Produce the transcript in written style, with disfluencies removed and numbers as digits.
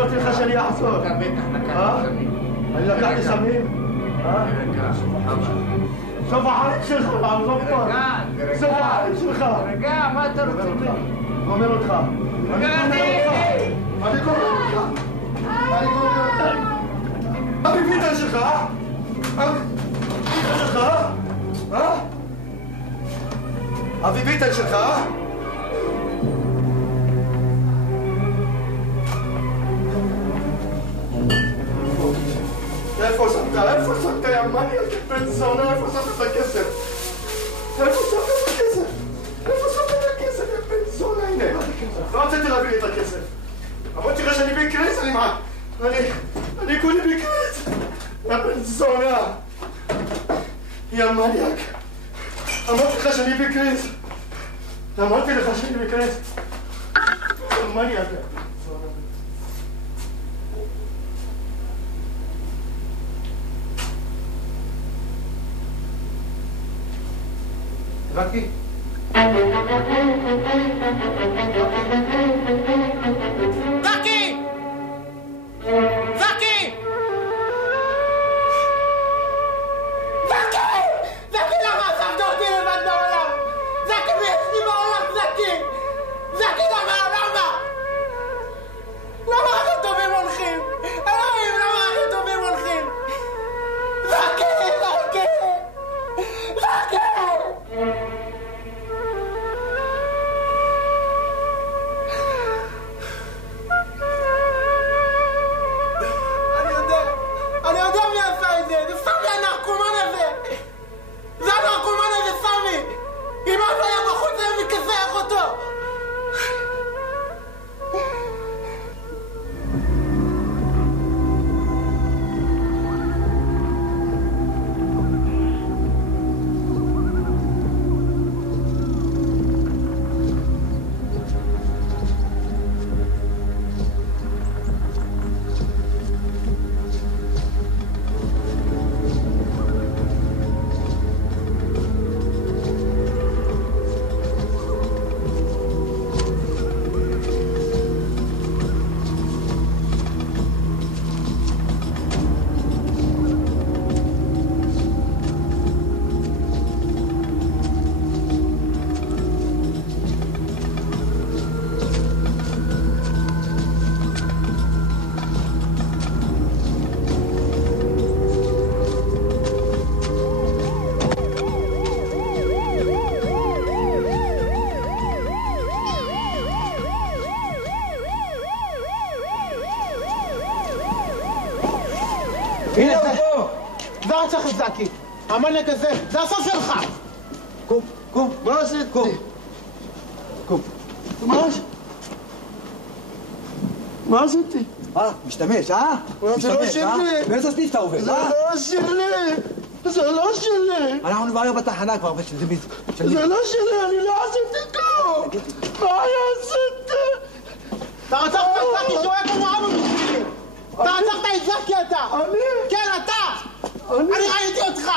אמרתי לך שאני אחזור. אני לקחתי סמים? סוף החיים שלך, עזוב פה. סוף החיים שלך. רגע, מה אתה רוצה ממני? גומר אותך. אני גומר אותך. אבי ביטן שלך, אבי ביטן שלך, איפה שמת, יא מניאק, בן זונה, איפה שמת את הכסף? איפה שמת את בן זונה, הנה. לא רציתי להביא לי את הכסף. אמרתי לך שאני בקריס, אני כולי בקריס. יא בן זונה. יא מניאק. אמרתי לך שאני בקריס. יא מניאק. זקי? זקי! זקי! זקי, למה עזבת אותי לבד בעולם? זקי, ויש לי בעולם, זקי! זקי, למה? למה רק הטובים הולכים? אלוהים, למה רק הטובים הולכים? זקי! אני יודע מי עשה את זה, זה סמי הנרקומן הזה! זה הנרקומן הזה, סמי! אם אף היה בחוץ זה מכסח אותו! הנה הוא פה! זה רצח את זקי! המניאק הזה, זה הסוף שלך! קום, מה עשית? קום. מה עשיתי? משתמש, זה לא שלי! באיזה סניף אתה עובד? זה לא שלי! אנחנו נברר בתחנה כבר, זה לא שלי, אני לא עשיתי כלום! מה עשיתי? אתה רצחת את זקי שהוא היה כמו אבא בשבילי! אתה רצחת את זקי אתה! אני? כן, אתה! אני ראיתי אותך!